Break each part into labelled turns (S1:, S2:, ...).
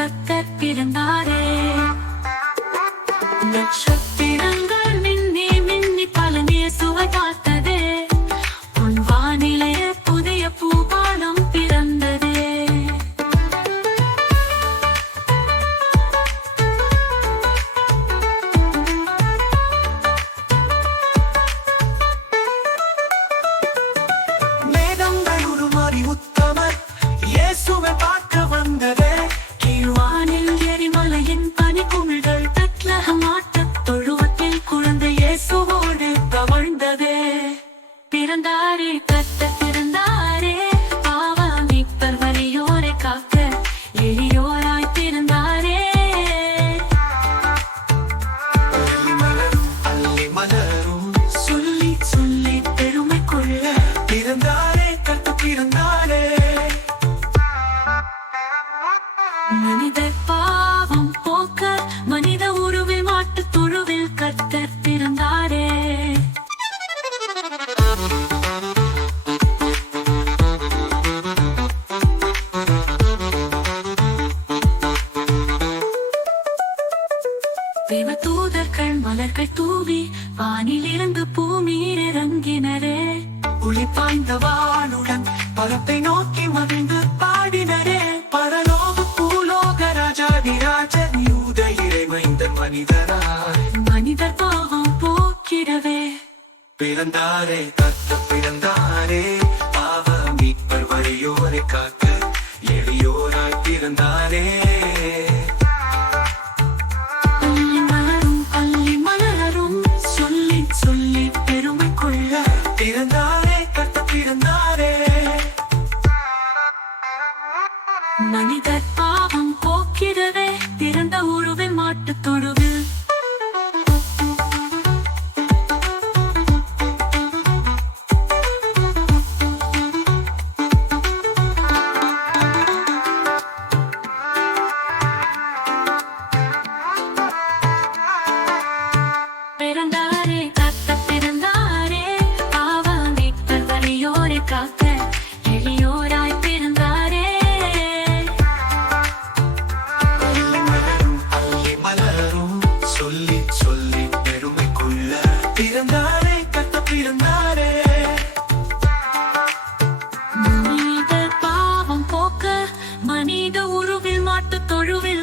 S1: தொழுவில் கத்தர் பிறந்தாரே நட்சத்திரங்கள் மின்னி மின்னி பழனிய சுவை பார்த்ததே. உன் வானிலே புதிய பூபாலம் பிறந்ததே.
S2: மேகங்கள் உருமாறி உத்தமர். இயேசுவை
S1: பிறந்தாரே கத்த பிறந்தாரே பாவ மீட்பர் வலியோரை காக்க எளியோராய் பிறந்தாரே.
S2: அள்ளி மலரும்.
S1: சொல்லி சொல்லி பெருமை கொள்ள.
S2: பிறந்தாரே கத்து பிறந்தாரே.
S1: மனித பாவம் வானிலிருந்து பூமியில் இறங்கினரே
S2: ஒளி பாய்ந்த வானுடன் பரப்பை நோக்கி மகிழ்ந்து பாடினரே. பரலோக பூலோக ராஜாதி ராஜன் யூத இறைமைந்த மனிதராய்.
S1: மனிதர் பாவம் போக்கிடவே.
S2: பிறந்தாரே கத்த பிறந்தாரே. பாவ மீட்பர் வரையோரை காக்க எளியோராய் பிறந்தாரே.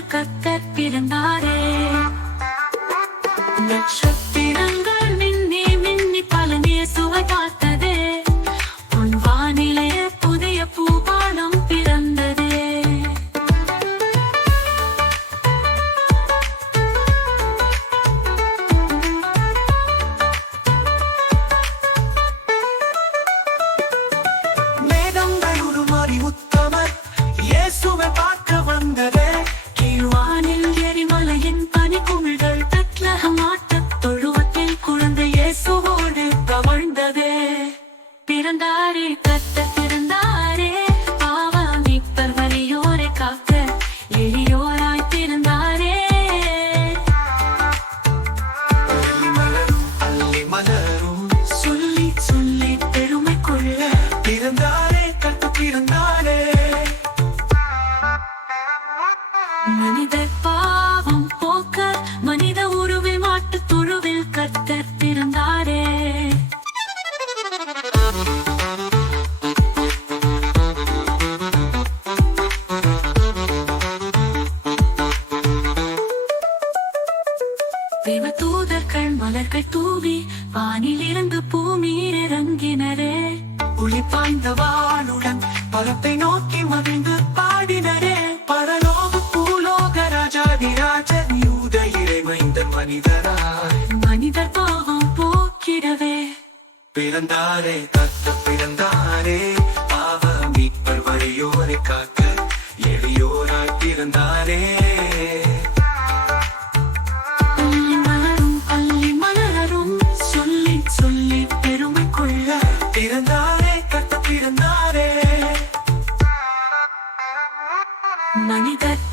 S1: தொழுவில் கத்தர் பிறந்தாரே வானிலிருந்து பூமியில் இறங்கினரே
S2: ஒளி பாய்ந்த வானுடன் பரத்தை நோக்கி மகிழ்ந்து பாடினரே. பரலோக பூலோக ராஜாதி ராஜன் யூத இறைமைந்த மனிதராய்.
S1: மனிதர் பாவம் போக்கிடவே.
S2: பிறந்தாரே கத்த பிறந்தாரே. பாவ மீட்பர் வரையோரை காக்க எளியோராய் பிறந்தாரே.
S1: மனிதர்